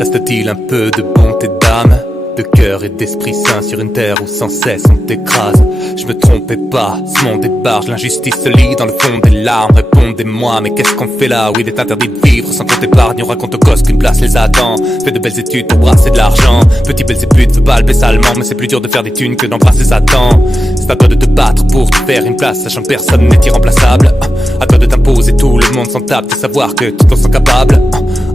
Reste-t-il un peu de bonté d'âme, de cœur et d'esprit sain sur une terre où sans cesse on t'écrase? Je me trompais pas, ce monde débarque, l'injustice se lit dans le fond des larmes. Répondez-moi, mais qu'est-ce qu'on fait là où il est interdit de vivre sans compte épargne? On raconte aux gosses qu'une place les attend. Fais de belles études pour brasser de l'argent. Petit belzébuth veut balber salement, mais c'est plus dur de faire des thunes que d'embrasser Satan. C'est à toi de te battre pour te faire une place, sachant que personne n'est irremplaçable. À toi de t'imposer, tout le monde s'en tape de savoir que tout en sont capables.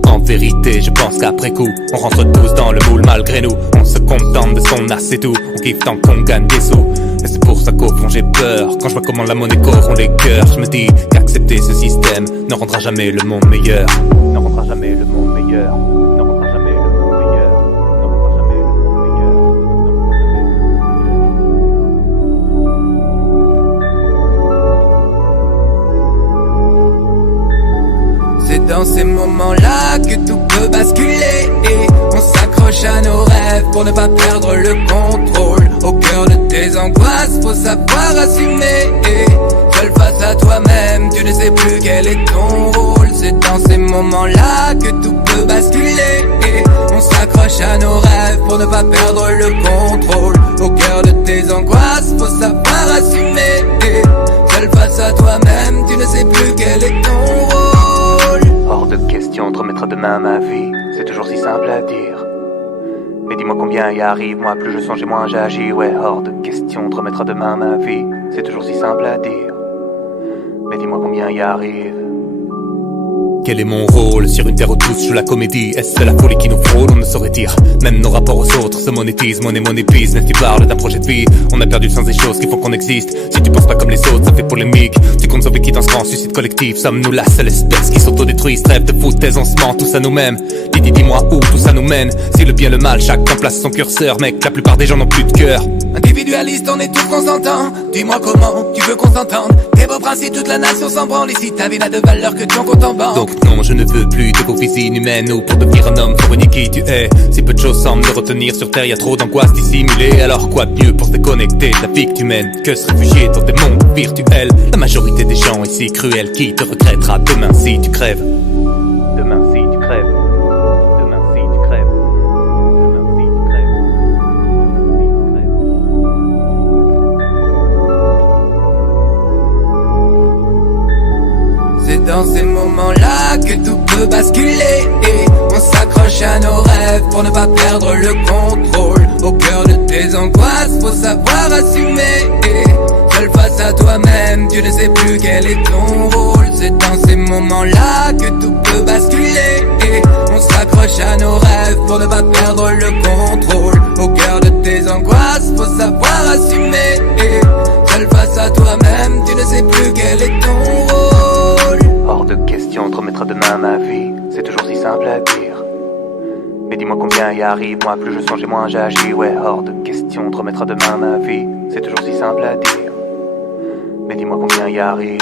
En vérité, je pense qu'après coup, on rentre tous dans le moule malgré nous. On se contente de son as, c'est tout. On kiffe tant qu'on gagne des sous. Et c'est pour ça qu'au fond j'ai peur quand je vois comment la monnaie corrompt les cœurs. Je me dis qu'accepter ce système ne rendra jamais le monde meilleur. Ne rendra jamais le monde meilleur. Ne rendra jamais le monde meilleur. Ne rendra jamais le monde meilleur. C'est dans ces moments-là que tout peut basculer. Et on s'accroche à nos rêves pour ne pas perdre le contrôle. Au cœur de tes angoisses, faut savoir assumer. Et seul face à toi-même, tu ne sais plus quel est ton rôle. C'est dans ces moments-là que tout peut basculer. Et on s'accroche à nos rêves pour ne pas perdre le contrôle. Au cœur de tes angoisses, faut savoir assumer. Et seul face à toi-même, tu ne sais plus quel est ton rôle. Hors de question de remettre à demain ma vie, c'est toujours si simple à dire. Mais dis-moi combien y arrive, moi plus je songe et moins j'agis. Ouais, hors de question de remettre à demain ma vie, c'est toujours si simple à dire. Mais dis-moi combien y arrive. Quel est mon rôle sur une terre où tous joue la comédie? Est-ce la folie qui nous frôle? On ne saurait dire. Même nos rapports aux autres se monétisent. Monnaie, monnaie, business. Tu parles d'un projet de vie. On a perdu le sens des choses qui font qu'on existe. Si tu penses pas comme les autres, ça fait polémique. Tu comptes sauver qui dans ce grand suicide collectif? Sommes-nous la seule espèce qui s'autodétruit? Rêve de foutaise, on se ment tous à nous-mêmes. Dis-moi où tout ça nous mène. Si le bien, le mal, chacun place son curseur. Mec, la plupart des gens n'ont plus de cœur. Individualiste, on est tous consentants. Dis-moi comment tu veux qu'on s'entende. Tes beaux principes, toute la nation s'en branle. Et si ta vie n'a de valeur que ton compte en banque. Donc non, je ne veux plus de vos vies inhumaines. Ou pour devenir un homme, faut renier qui tu es. Si peu de choses semblent me retenir sur terre, y a trop d'angoisse dissimulée. Alors quoi de mieux pour se déconnecter de la vie que tu mènes que se réfugier dans des mondes virtuels? La majorité des gens est si cruelle. Qui te regrettera demain si tu crèves? Demain si tu crèves. Demain si tu crèves. Demain si tu crèves. C'est dans ces moments-là que tout peut basculer. Et on s'accroche à nos rêves pour ne pas perdre le contrôle. Au cœur de tes angoisses, faut savoir assumer. Et seul face à toi-même, tu ne sais plus quel est ton rôle. C'est dans ces moments-là que tout peut basculer. Et on s'accroche à nos rêves pour ne pas perdre le contrôle. Au cœur de tes angoisses, faut savoir assumer. Et seul face à toi-même, tu ne sais plus quel est ton rôle. Hors de question de remettre à demain ma vie, c'est toujours si simple à dire. Mais dis-moi combien y arrive, moi plus je songe et moins j'agis. Ouais, hors de question de remettre à demain ma vie, c'est toujours si simple à dire. Mais dis-moi combien y arrive.